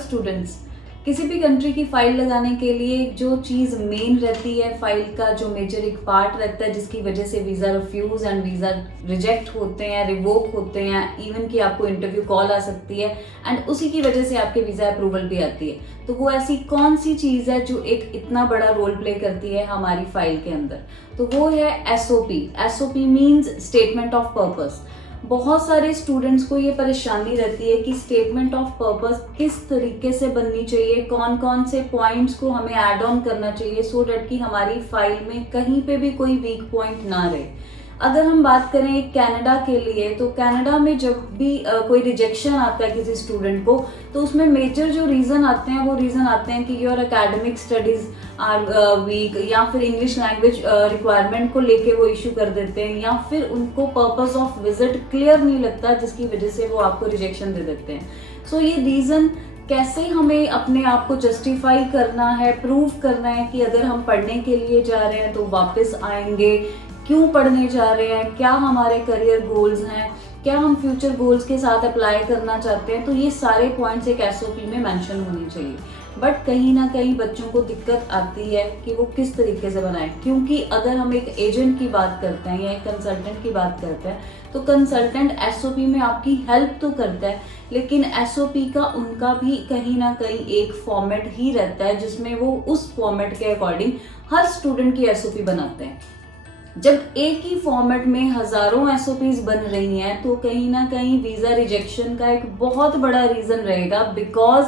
Students, किसी भी country की फाइल लगाने के लिए जो चीज़ मेन रहती है, फाइल का जो मेजर एक पार्ट रहता है जिसकी वजह से visa refuse and visa reject होते हैं, रिवोक होते हैं, इवन कि आपको इंटरव्यू कॉल आ सकती है एंड उसी की वजह से आपके वीज़ा अप्रूवल भी आती है। तो वो ऐसी कौन सी चीज़ है जो एक इतना बड़ा रोल प्ले करती है हमारी फाइल के अंदर? तो वो है SOP. SOP means statement of purpose. बहुत सारे स्टूडेंट्स को ये परेशानी रहती है कि स्टेटमेंट ऑफ पर्पस किस तरीके से बननी चाहिए, कौन कौन से पॉइंट्स को हमें ऐड ऑन करना चाहिए सो डैट कि हमारी फाइल में कहीं पे भी कोई वीक पॉइंट ना रहे। अगर हम बात करें कनाडा के लिए, तो कनाडा में जब भी कोई रिजेक्शन आता है किसी स्टूडेंट को, तो उसमें मेजर जो रीज़न आते हैं वो रीज़न आते हैं कि your academic studies are weak, या फिर इंग्लिश लैंग्वेज रिक्वायरमेंट को लेके वो इशू कर देते हैं, या फिर उनको पर्पस ऑफ विजिट क्लियर नहीं लगता जिसकी वजह से वो आपको रिजेक्शन दे देते हैं। सो ये रीज़न कैसे हमें अपने आप को जस्टिफाई करना है, प्रूव करना है कि अगर हम पढ़ने के लिए जा रहे हैं तो वापस आएंगे, क्यों पढ़ने जा रहे हैं, क्या हमारे करियर गोल्स हैं, क्या हम फ्यूचर गोल्स के साथ अप्लाई करना चाहते हैं, तो ये सारे पॉइंट्स एक एसओपी में मेंशन होने चाहिए। बट कहीं ना कहीं बच्चों को दिक्कत आती है कि वो किस तरीके से बनाएं, क्योंकि अगर हम एक एजेंट की बात करते हैं या एक कंसल्टेंट की बात करते हैं, तो कंसल्टेंट एसओपी में आपकी हेल्प तो करता है, लेकिन एसओपी का उनका भी कहीं ना कहीं एक फॉर्मेट ही रहता है जिसमें वो उस फॉर्मेट के अकॉर्डिंग हर स्टूडेंट की एसओपी बनाते हैं। जब एक ही फॉर्मेट में हजारों एसओपीज बन रही हैं तो कहीं ना कहीं वीजा रिजेक्शन का एक बहुत बड़ा रीजन रहेगा, बिकॉज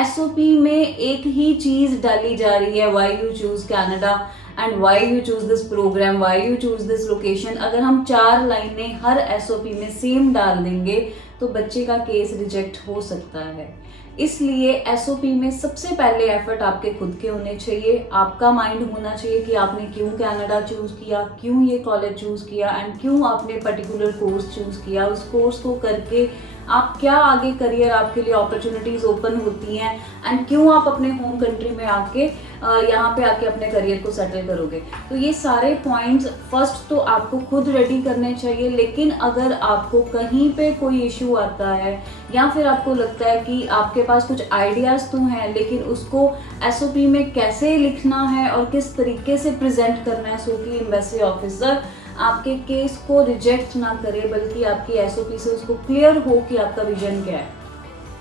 एसओपी में एक ही चीज डाली जा रही है, why you choose Canada and why you choose this programme, why you choose this location. अगर हम 4 लाइनें हर एसओपी में सेम डाल देंगे तो बच्चे का केस रिजेक्ट हो सकता है। इसलिए एसओपी में सबसे पहले एफर्ट आपके खुद के होने चाहिए, आपका माइंड होना चाहिए कि आपने क्यों कनाडा चूज किया, क्यों ये कॉलेज चूज किया एंड क्यों आपने पर्टिकुलर कोर्स चूज किया। उस कोर्स को करके आप क्या आगे करियर आपके लिए अपॉर्चुनिटीज ओपन होती हैं एंड क्यों आप अपने होम कंट्री में आके यहाँ पे आके अपने करियर को सेटल करोगे। तो ये सारे पॉइंट्स फर्स्ट तो आपको खुद रेडी करने चाहिए, लेकिन अगर आपको कहीं पे कोई इशू आता है या फिर आपको लगता है कि आपके पास कुछ आइडियाज तो हैं लेकिन उसको एसओपी में कैसे लिखना है और किस तरीके से प्रेजेंट करना है सो कि एम्बेसी ऑफिसर आपके केस को रिजेक्ट ना करे, बल्कि आपकी एसओपी से उसको क्लियर हो कि आपका विजन क्या है।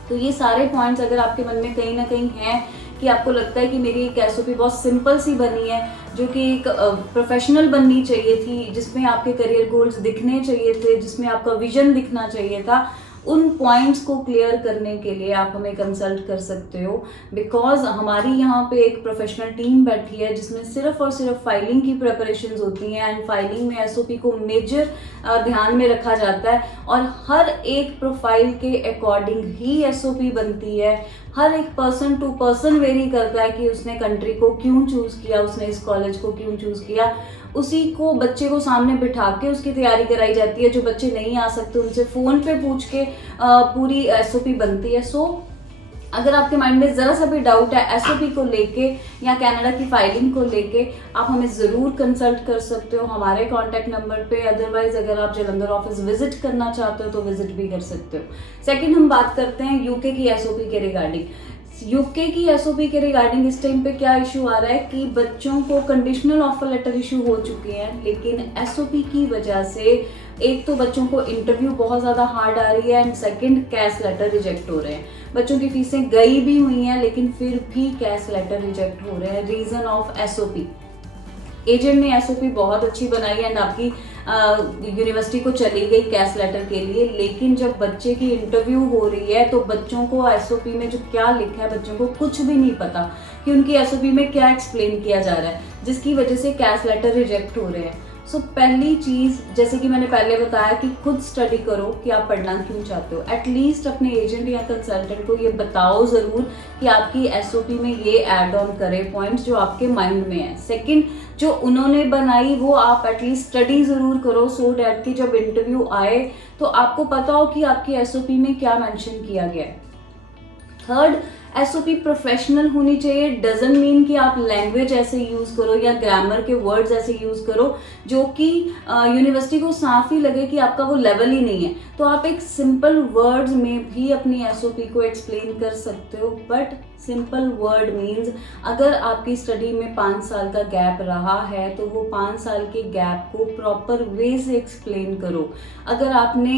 तो ये सारे पॉइंट्स अगर आपके मन में कहीं ना कहीं हैं कि आपको लगता है कि मेरी एक एसओपी बहुत सिंपल सी बनी है जो कि एक प्रोफेशनल बननी चाहिए थी, जिसमें आपके करियर गोल्स दिखने चाहिए थे, जिसमें आपका विजन दिखना चाहिए था, उन पॉइंट्स को क्लियर करने के लिए आप हमें कंसल्ट कर सकते हो। बिकॉज हमारी यहाँ पे एक प्रोफेशनल टीम बैठी है जिसमें सिर्फ और सिर्फ फाइलिंग की प्रिपरेशंस होती हैं एंड फाइलिंग में एसओपी को मेजर ध्यान में रखा जाता है और हर एक प्रोफाइल के अकॉर्डिंग ही एसओपी बनती है। हर एक पर्सन टू पर्सन वेरी करता है कि उसने कंट्री को क्यों चूज किया, उसने इस कॉलेज को क्यों चूज किया। उसी को बच्चे को सामने बिठा के उसकी तैयारी कराई जाती है। जो बच्चे नहीं आ सकते उनसे फोन पे पूछ के पूरी एसओपी बनती है। सो अगर आपके माइंड में जरा सा भी डाउट है एसओपी को लेके या कनाडा की फाइलिंग को लेके, आप हमें जरूर कंसल्ट कर सकते हो हमारे कांटेक्ट नंबर पे। अदरवाइज अगर आप जलंधर ऑफिस विजिट करना चाहते हो तो विजिट भी कर सकते हो। सेकंड हम बात करते हैं यूके की एसओपी के रिगार्डिंग। यूके की एसओपी के रिगार्डिंग इस टाइम पे क्या इशू आ रहा है कि बच्चों को कंडीशनल ऑफर लेटर इशू हो चुके हैं, लेकिन एसओपी की वजह से एक तो बच्चों को इंटरव्यू बहुत ज़्यादा हार्ड आ रही है and second cash letter reject हो रहे हैं। बच्चों की फीसें गई भी हुई हैं लेकिन फिर भी कैश लेटर रिजेक्ट हो रहे हैं, रीजन ऑफ एसओपी। एजेंट ने एसओपी बहुत अच्छी बनाई एंड आपकी यूनिवर्सिटी को चली गई कैश लेटर के लिए, लेकिन जब बच्चे की इंटरव्यू हो रही है तो बच्चों को एसओपी में जो क्या लिखा है बच्चों को कुछ भी नहीं पता कि उनकी एसओपी में क्या एक्सप्लेन किया जा रहा है, जिसकी वजह से कैश लेटर रिजेक्ट हो रहे हैं। सो पहली चीज़, जैसे कि मैंने पहले बताया कि खुद स्टडी करो कि आप पढ़ना क्यों चाहते हो। एटलीस्ट अपने एजेंट या कंसल्टेंट को ये बताओ ज़रूर कि आपकी एसओपी में ये ऐड ऑन करें पॉइंट्स जो आपके माइंड में है। सेकंड, जो उन्होंने बनाई वो आप एटलीस्ट स्टडी ज़रूर करो सो डैट कि जब इंटरव्यू आए तो आपको पता हो कि आपकी एसओपी में क्या मेंशन किया गया है। थर्ड, एसओपी प्रोफेशनल होनी चाहिए। डजंट मीन कि आप लैंग्वेज ऐसे यूज करो या ग्रामर के वर्ड्स ऐसे यूज करो जो कि यूनिवर्सिटी को साफ ही लगे कि आपका वो लेवल ही नहीं है। तो आप एक सिंपल वर्ड्स में भी अपनी एसओपी को एक्सप्लेन कर सकते हो। बट सिंपल वर्ड मीन्स अगर आपकी स्टडी में 5 साल का गैप रहा है तो वो 5 साल के गैप को प्रॉपर वे से एक्सप्लेन करो। अगर आपने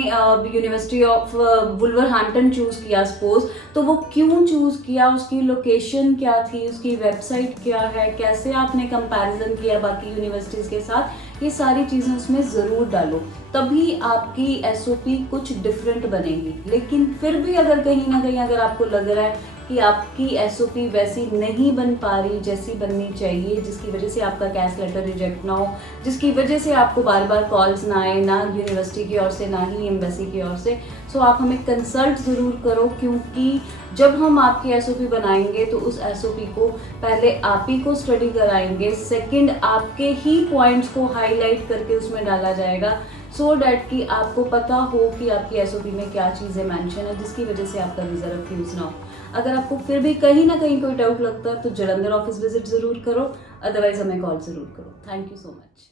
यूनिवर्सिटी ऑफ वुल्वरहैम्पटन चूज किया सपोज, तो वो क्यों चूज किया, उसकी लोकेशन क्या थी, उसकी वेबसाइट क्या है, कैसे आपने कंपैरिजन किया बाकी यूनिवर्सिटीज के साथ, ये सारी चीज़ें उसमें ज़रूर डालो, तभी आपकी एसओपी कुछ डिफरेंट बनेगी। लेकिन फिर भी अगर कहीं ना कहीं अगर आपको लग रहा है कि आपकी एसओपी वैसी नहीं बन पा रही जैसी बननी चाहिए, जिसकी वजह से आपका कैश लेटर रिजेक्ट ना हो, जिसकी वजह से आपको बार बार कॉल्स ना आए, ना यूनिवर्सिटी की ओर से ना ही एम्बेसी की ओर से, सो आप हमें कंसल्ट ज़रूर करो। क्योंकि जब हम आपकी एसओपी बनाएंगे तो उस एसओपी को पहले आप ही को स्टडी कराएंगे, सेकंड आपके ही पॉइंट्स को हाईलाइट करके उसमें डाला जाएगा, सो डैट कि आपको पता हो कि आपकी एसओपी में क्या चीज़ें मेंशन है जिसकी वजह से आपका वीज़ा रिफ्यूज़ ना हो। अगर आपको फिर भी कहीं ना कहीं कोई डाउट लगता है तो जलंधर ऑफिस विजिट ज़रूर करो, अदरवाइज हमें कॉल ज़रूर करो। Thank you so much.